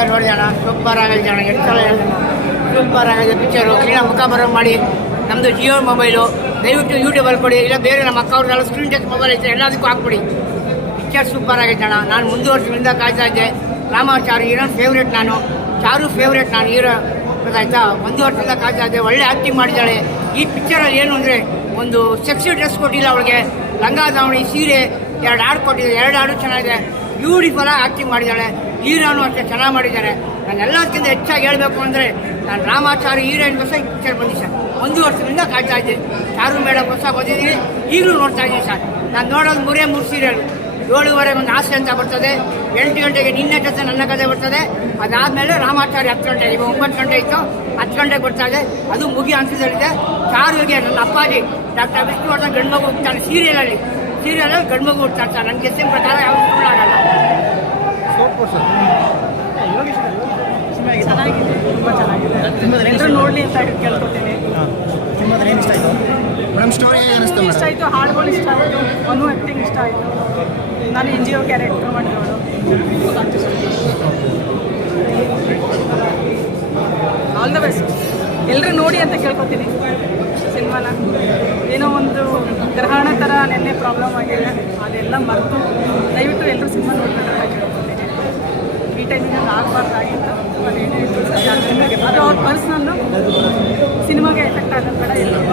Picture ನೋಡಿದಣ, super ಆಗಿದೆ ಅಣ್ಣ. ಎಷ್ಟು ಸಲ ಹೇಳಿದಣ, ಸೂಪರ್ ಆಗಿದೆ ಪಿಕ್ಚರು. ಕ್ಲೀನಾಗಿ ಮುಖ ಬರೋ ಮಾಡಿ. ನಮ್ಮದು ಜಿಯೋ ಮೊಬೈಲು, ದಯವಿಟ್ಟು ಯೂಟ್ಯೂಬಲ್ಲಿ ಕೊಡಿ, ಇಲ್ಲ ಬೇರೆ ನಮ್ಮ ಅಕ್ಕ ಅವ್ರನ್ನೆಲ್ಲ ಸ್ಕ್ರೀನ್ ಟಚ್ ಮೊಬೈಲ್ ಐತೆ ಎಲ್ಲದಕ್ಕೂ ಹಾಕ್ಬಿಡಿ. ಪಿಕ್ಚರ್ ಸೂಪರ್ ಆಗೈತೆ ಅಣ್ಣ. ನಾನು ಮುಂದುವರ್ಷದಿಂದ ಕಾಯ್ತಾ ಇದ್ದೆ. ರಾಮಾಚಾರು ಹೀರೋನ್ ಫೇವ್ರೇಟ್ ನಾನು, ಚಾರು ಫೇವ್ರೇಟ್ ನಾನು ಹೀರೋ, ಗೊತ್ತಾಯ್ತಾ. 1 ವರ್ಷದಿಂದ ಕಾಯ್ತಾ ಇದ್ದೆ. ಒಳ್ಳೆ ಆ್ಯಕ್ಟಿಂಗ್ ಮಾಡಿದ್ದಾಳೆ. ಈ ಪಿಕ್ಚರಲ್ಲಿ ಏನು ಅಂದರೆ ಒಂದು ಸೆಕ್ಸಿ ಡ್ರೆಸ್ ಕೊಟ್ಟಿಲ್ಲ ಅವಳಿಗೆ, ಲಂಗ ದಾವಣಿ ಸೀರೆ 2 ಹಾಡು ಕೊಟ್ಟಿದೆ. 2 ಹಾಡು ಚೆನ್ನಾಗಿದೆ. ಬ್ಯೂಟಿಫುಲ್ ಆಗಿ ಆ್ಯಕ್ಟಿಂಗ್ ಮಾಡಿದ್ದಾಳೆ. ಹೀರೋನು ಅಷ್ಟೇ ಚೆನ್ನಾಗಿ ಮಾಡಿದ್ದಾರೆ. ನಾನು ಎಲ್ಲದಕ್ಕಿಂತ ಹೆಚ್ಚಾಗಿ ಹೇಳಬೇಕು ಅಂದರೆ ನಾನು ರಾಮಾಚಾರಿ ಹೀರೋಯಿನ್ಗೋಸ್ಕರ ಈ ಪಿಕ್ಚರ್ ಬಂದಿದ್ದೆ ಸರ್. 1 ವರ್ಷದಿಂದ ಕಾಯ್ತಾ ಇದ್ದೆ. ಚಾರು ಮೇಡಮ್ಗೋಸ್ಕರ ಬಂದಿದ್ದೀನಿ, ಈಗಲೂ ನೋಡ್ತಾ ಇದ್ದೀನಿ ಸರ್. ನಾನು ನೋಡೋದು 3 ಸೀರಿಯಲ್. 7:30 ಒಂದು ಆಸೆ ಅಂತ ಬರ್ತದೆ, 8 ಗಂಟೆಗೆ ನಿನ್ನೆ ಕಥೆ ನನ್ನ ಕಥೆ ಬರ್ತದೆ. ಅದಾದಮೇಲೆ ರಾಮಾಚಾರಿ 10 ಗಂಟೆ, ಈಗ 9 ಗಂಟೆ ಇತ್ತು, 10 ಗಂಟೆಗೆ ಬರ್ತಾ ಇದೆ. ಅದು ಮುಗಿ ಹಂತದಲ್ಲಿದೆ. ಚಾರುಗೆ ನನ್ನ ಅಪ್ಪಾಜಿ ಡಾಕ್ಟರ್ ವಿಷ್ಣುವರ್ಧನ್ ಗಂಡು ಮಗು ಹುಡ್ತಾನೆ ಸೀರಿಯಲಲ್ಲಿ ಗಂಡು ಮಗು ಹುಡ್ತಾನೆ ಸರ್. ನನ್ನ ಗೆಸ್ಸಿನ ಪ್ರಕಾರ ಯಾವುದು ಸುಳ್ಳಾಗಲ್ಲ. ಚೆನ್ನಾಗಿದೆ, ತುಂಬ ಚೆನ್ನಾಗಿದೆ. ಎಲ್ಲರೂ ನೋಡಲಿ ಅಂತ ಕೇಳ್ಕೊತೀನಿ. ಇಷ್ಟ ಆಯಿತು ಮೇಡಮ್, ಸ್ಟೋರಿ ಇಷ್ಟ ಆಯಿತು, ಹಾಡುಗಳು ಇಷ್ಟ ಆಯಿತು, ಮನು ಆ್ಯಕ್ಟಿಂಗ್ ಇಷ್ಟ ಆಯಿತು. ನಾನು NGO ಕ್ಯಾರೆಕ್ಟರ್ ಮಾಡಿರೋಳು. All the best. ಎಲ್ಲರೂ ನೋಡಿ ಅಂತ ಕೇಳ್ಕೊತೀನಿ ಸಿನಿಮಾನ. ಏನೋ ಒಂದು ಗ್ರಹಣ ಥರ ನೆನ್ನೆ ಪ್ರಾಬ್ಲಮ್ ಆಗಿದೆ, ಅದೆಲ್ಲ ಮರೆತು ದಯವಿಟ್ಟು ಎಲ್ಲರೂ ಸಿನಿಮಾ ನೋಡ್ಬೇಕು ಅಂತ ಕೇಳ್ಕೊತೀನಿ. ಈ ಟೈಮಿಗೆ ಆಗಬಾರ್ದಾಗಿತ್ತು, ಅದೇನೇ ಇತ್ತು ಅದು ಅವ್ರ ಪರ್ಸ್ನಲ್ಲು ಸಿನಿಮಾಗೆ ಎಫೆಕ್ಟ್ ಆಗೋದು ಬೇಡ. ಎಲ್ಲರೂ